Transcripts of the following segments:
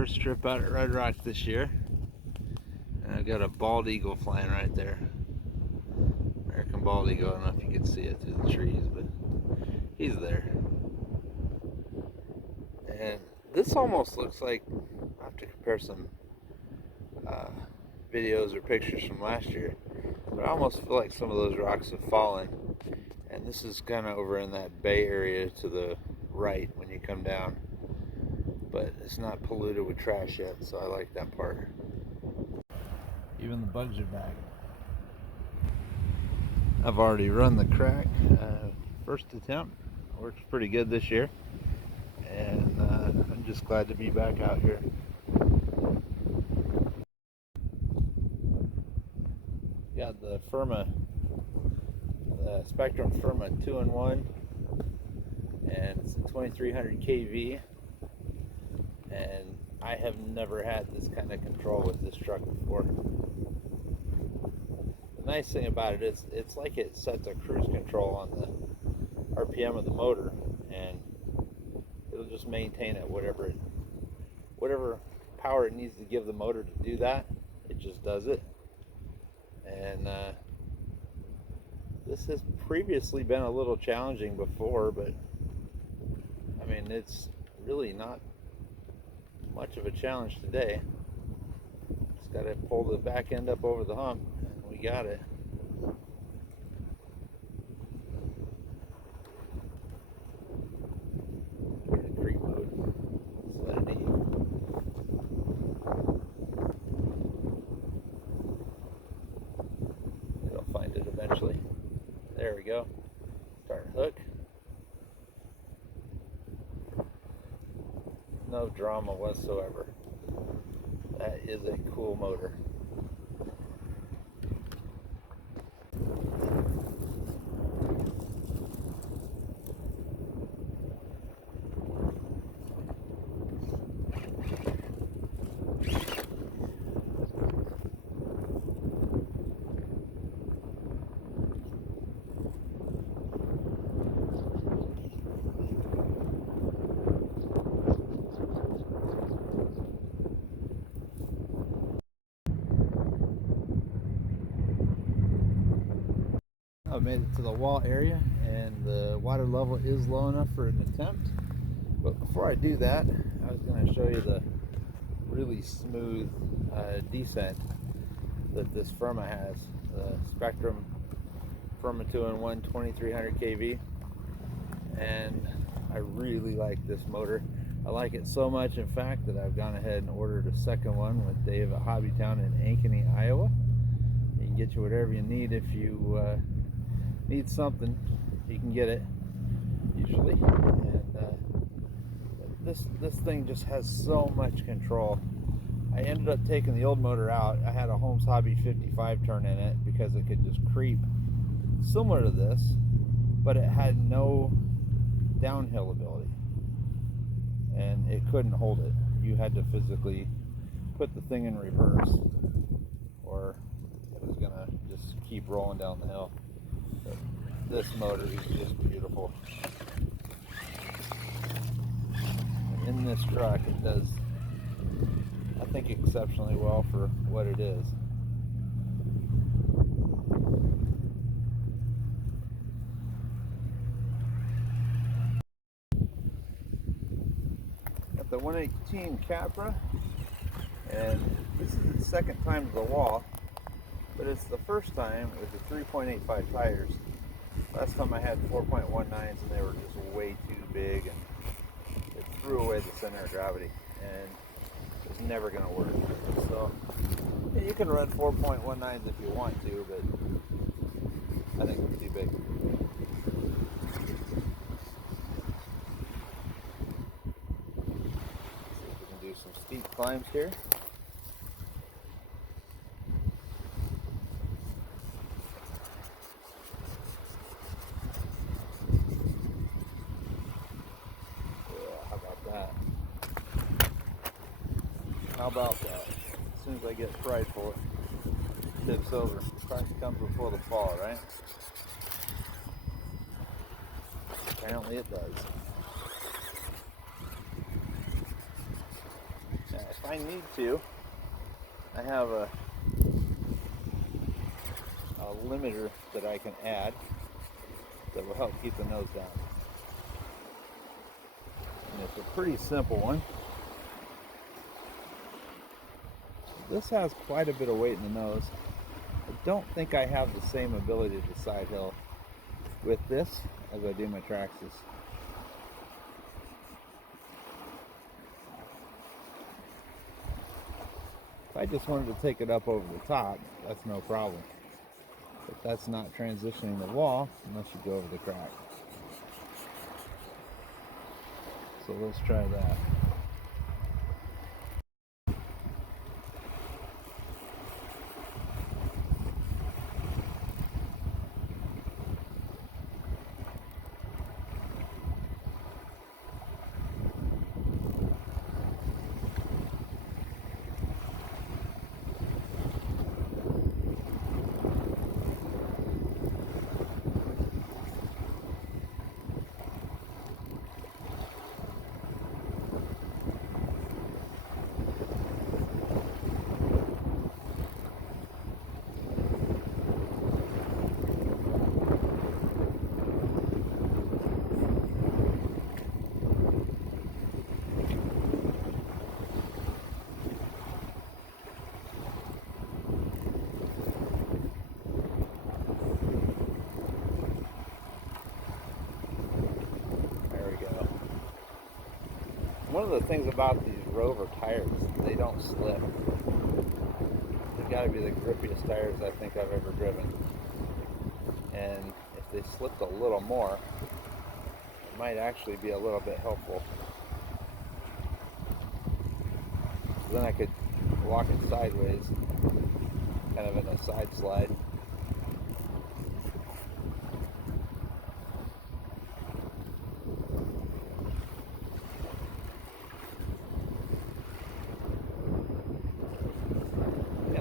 First trip out at Redrock this year, and I've got a bald eagle flying right there. American bald eagle. I don't know if you can see it through the trees, but he's there. And this almost looks like, I have to compare some videos or pictures from last year, but I almost feel like some of those rocks have fallen. And this is kind of over in that bay area to the right when you come down, but it's not polluted with trash yet, so I like that part. Even the bugs are back. I've already run the crack. First attempt. Works pretty good this year, and I'm just glad to be back out here. Got the Firma, the Spektrum Firma 2-in-1, and it's a 2300 kV, and I have never had this kind of control with this truck before. The nice thing about it is it's like it sets a cruise control on the RPM of the motor, and it'll just maintain it, whatever power it needs to give the motor to do that, it just does it. And this has previously been a little challenging before, but I mean, it's really not much of a challenge today. Just got to pull the back end up over the hump, and we got it. Creep mode. Just let it eat. It'll find it eventually. There we go. Start hook. No drama whatsoever. That is a cool motor. I've made it to the wall area, and the water level is low enough for an attempt. But before I do that, I was going to show you the really smooth descent that this Firma has. The Spektrum Firma 2-in-1 2300 kV, and I really like this motor. I like it so much, in fact, that I've gone ahead and ordered a second one with Dave at Hobbytown in Ankeny, Iowa. He can get you whatever you need. If you need something, you can get it usually. And this thing just has so much control. I ended up taking the old motor out. I had a Holmes Hobby 55 turn in it because it could just creep similar to this, but it had no downhill ability, and it couldn't hold it. You had to physically put the thing in reverse, or it was gonna just keep rolling down the hill. But this motor is just beautiful. And in this truck, it does, I think, exceptionally well for what it is. Got the 118 Capra, and this is its second time to the wall, but it's the first time with the 3.85 tires. Last time I had 4.19s, and they were just way too big, and it threw away the center of gravity, and it's never going to work. So yeah, you can run 4.19s if you want to, but I think it's too big. See if we can do some steep climbs here. How about that? As soon as I get prideful, it tips over. Price comes before the fall, right? Apparently it does. Yeah, if I need to, I have a limiter that I can add that will help keep the nose down. And it's a pretty simple one. This has quite a bit of weight in the nose. I don't think I have the same ability to side hill with this as I do my Traxxas. If I just wanted to take it up over the top, that's no problem. But that's not transitioning the wall unless you go over the crack. So let's try that. One of the things about these Rover tires, they don't slip. They've got to be the grippiest tires I think I've ever driven. And if they slipped a little more, it might actually be a little bit helpful. So then I could walk it sideways, kind of in a side slide.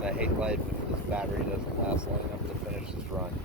I hate life if this battery doesn't last long enough to finish this run.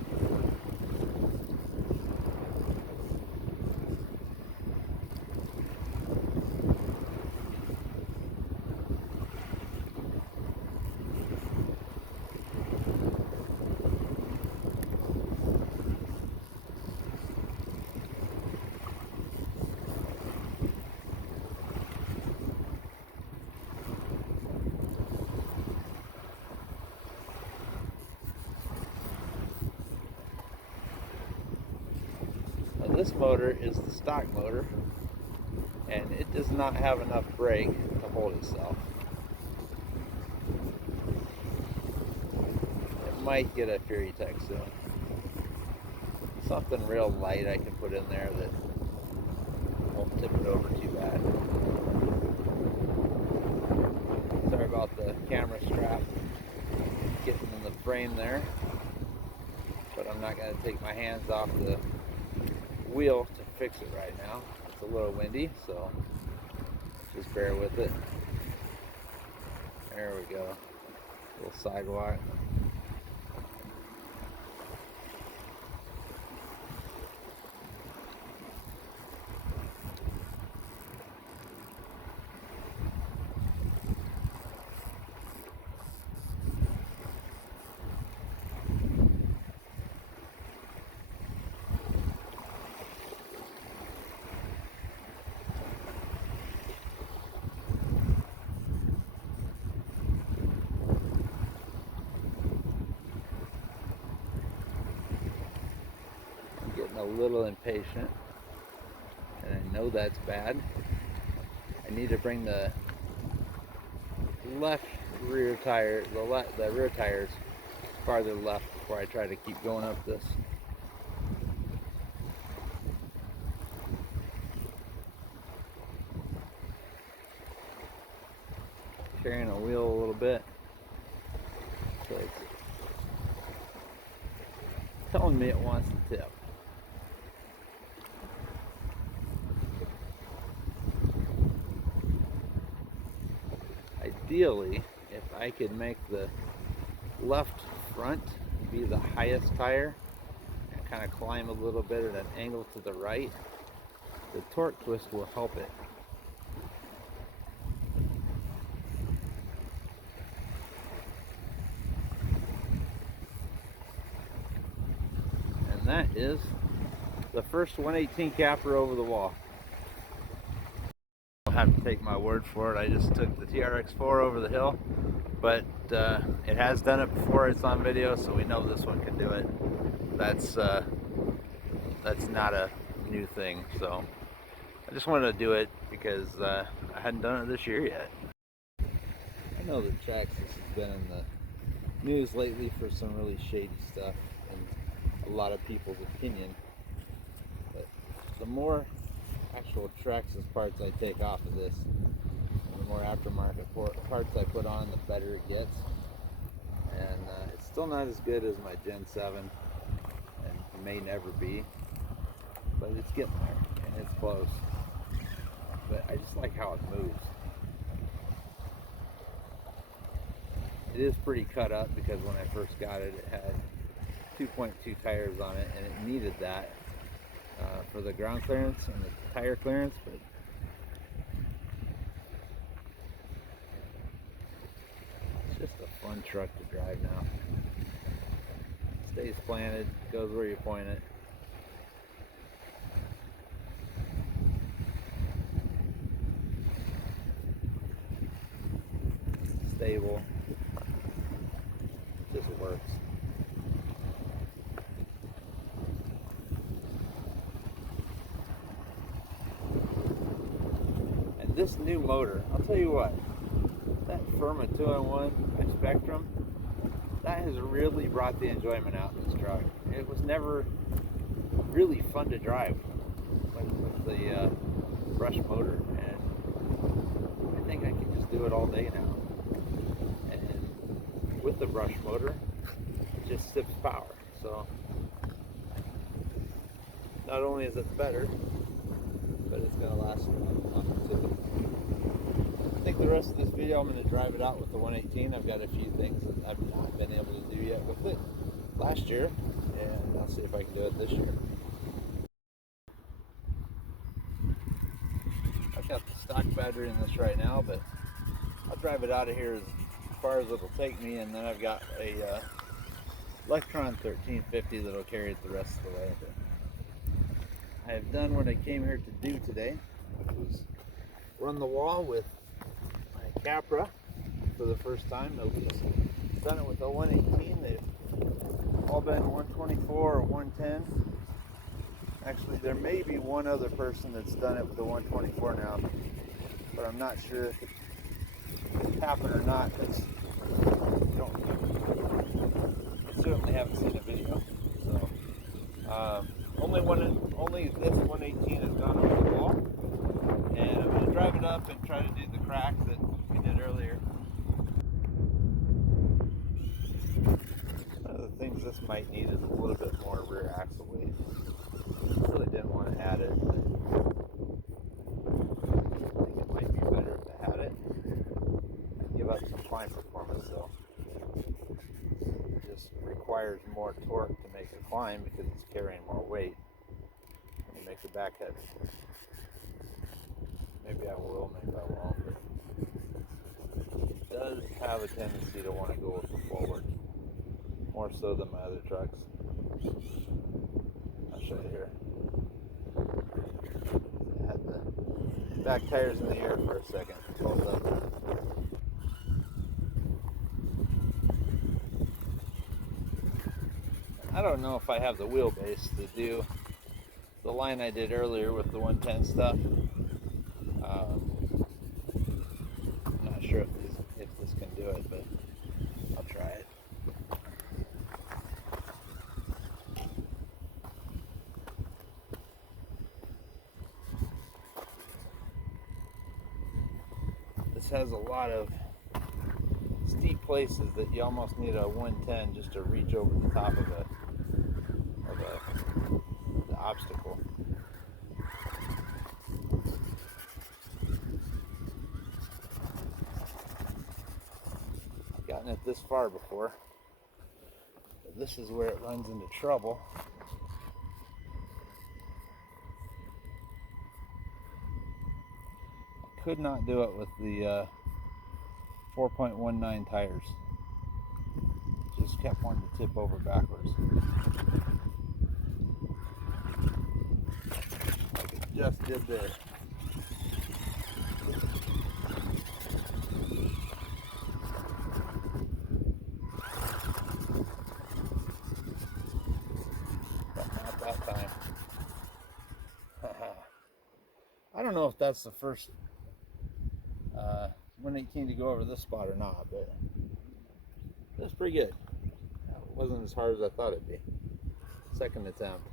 This motor is the stock motor, and it does not have enough brake to hold itself. It might get a Fury Tech soon. Something real light I can put in there that won't tip it over too bad. Sorry about the camera strap getting in the frame there, but I'm not going to take my hands off the wheel to fix it right now. It's a little windy, so just bear with it. There we go. A little sidewalk. A little impatient, and I know that's bad. I need to bring the left rear tire, the rear tires farther left before I try to keep going up this. Carrying a wheel a little bit, so it's telling me it wants to tip. Ideally, if I could make the left front be the highest tire and kind of climb a little bit at an angle to the right, the torque twist will help it. that is the first 118 Capra over the wall. You'll have to take my word for it. I just took the TRX4 over the hill, but it has done it before. It's on video, so we know this one can do it. That's not a new thing, so I just wanted to do it because I hadn't done it this year yet. I know that Traxxas has been in the news lately for some really shady stuff in a lot of people's opinion, but the more actual Traxxas parts I take off of this, and the more aftermarket parts I put on, the better it gets. And it's still not as good as my Gen 7, and may never be, but it's getting there, and it's close. But I just like how it moves. It is pretty cut up because when I first got it, it had 2.2 tires on it, and it needed that for the ground clearance and the tire clearance. But it's just a fun truck to drive now. Stays planted, goes where you point it. Stable. Just works. And this new motor, I'll tell you what, that Firma 2-in-1 by Spektrum, that has really brought the enjoyment out in this truck. It was never really fun to drive with the brush motor, and I think I can just do it all day now. With the brush motor, it just sips power. So not only is it better, but it's going to last a lot longer too. I think the rest of this video I'm going to drive it out with the 118. I've got a few things that I've not been able to do yet with it last year, and I'll see if I can do it this year. I've got the stock battery in this right now, but I'll drive it out of here as far as it'll take me, and then I've got a Electron 1350 that'll carry it the rest of the way. I have done what I came here to do today, which was run the wall with my Capra for the first time. Nobody's done it with a 118. They've all been 124 or 110. Actually, there may be one other person that's done it with the 124 now, but I'm not sure if it happened or not. I don't remember. I certainly haven't seen a video. So only this 118 has gone over the wall, and I'm going to drive it up and try to do the crack that we did earlier. One of the things this might need is a little bit more rear axle weight. I really didn't want to add it, but I think it might be better if I had it. I'd give up some climb performance though. It just requires more torque to make a climb because it's carrying more weight and it makes it back heavy. Maybe I will, maybe I won't, but it does have a tendency to want to go forward, more so than my other trucks. I'll show you here. I had the back tires in the air for a second. Hold up. I don't know if I have the wheelbase to do the line I did earlier with the 110 stuff. I'm not sure if this can do it, but I'll try it. This has a lot of steep places that you almost need a 110 just to reach over the top of the obstacle. I've gotten it this far before, but this is where it runs into trouble. I could not do it with the 4.19 tires. Just kept wanting to tip over backwards. just did there. But not that time. I don't know if that's the first 118 to go over this spot or not, but it was pretty good. It wasn't as hard as I thought it'd be. Second attempt.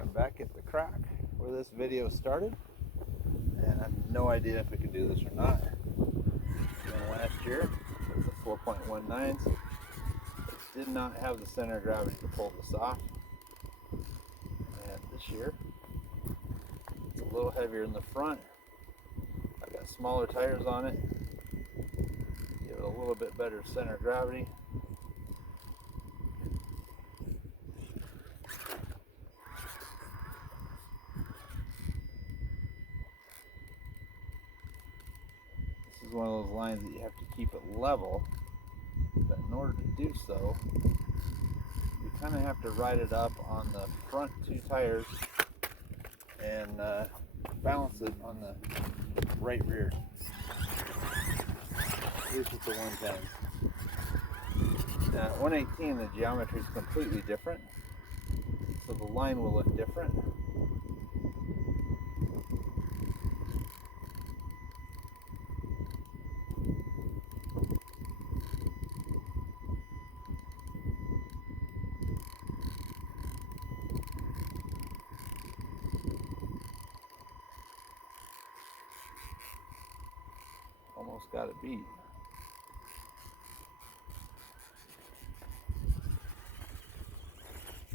I'm back at the crack where this video started, and I have no idea if we can do this or not. And last year with the 4.19s, it did not have the center of gravity to pull this off, and this year it's a little heavier in the front. I got smaller tires on it, give it a little bit better center of gravity. This is one of those lines that you have to keep it level, but in order to do so, you kind of have to ride it up on the front two tires and balance it on the right rear. At least with the 110s. Now, 118, the geometry is completely different, so the line will look different. Almost got it beat.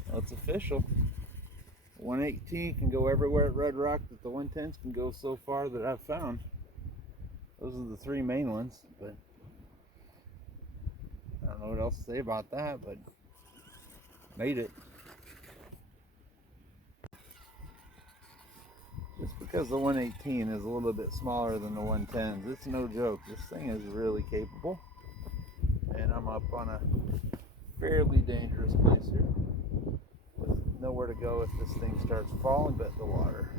Well, it's official. 118 can go everywhere at Redrock that the 110s can go so far that I've found. Those are the three main ones, but I don't know what else to say about that, but made it. Just because the 118 is a little bit smaller than the 110s, it's no joke. This thing is really capable. And I'm up on a fairly dangerous place here, with nowhere to go if this thing starts falling but the water.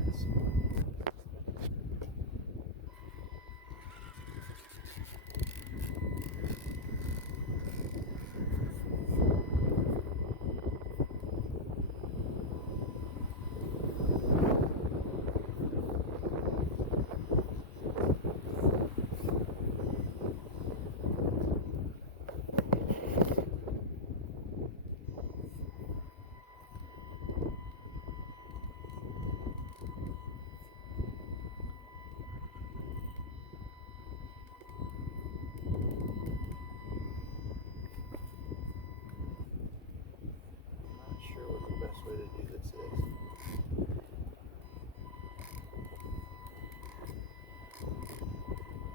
Way to do this is.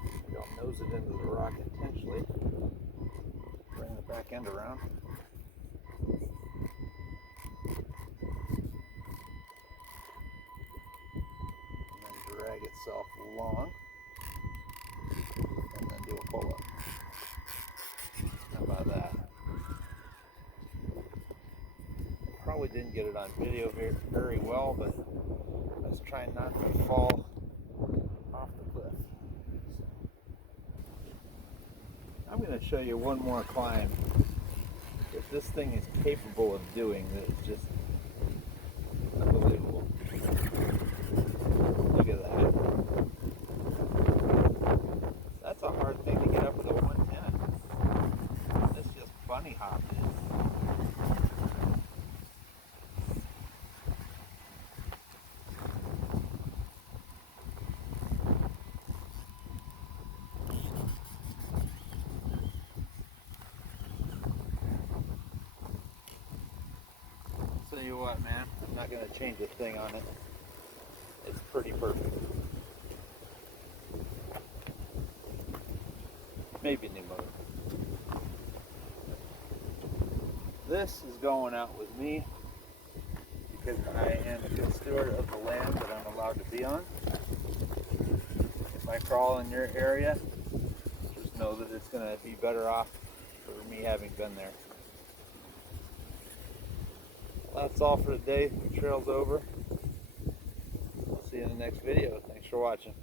Maybe I'll nose it into the rock intentionally. Bring the back end around. And then drag itself along. And then do a pull up. How about that? Probably didn't get it on video very well, but I was trying not to fall off the cliff. I'm going to show you one more climb that this thing is capable of doing that is just unbelievable. Look at that. That's a hard thing to get up with a 110. That's just bunny hop. Tell you what, man, I'm not going to change a thing on it. It's pretty perfect. Maybe new motor. This is going out with me because I am a good steward of the land that I'm allowed to be on. If I crawl in your area, there's know that it's going to be better off for me having been there. Well, that's all for today. The trail's over. I'll see you in the next video. Thanks for watching.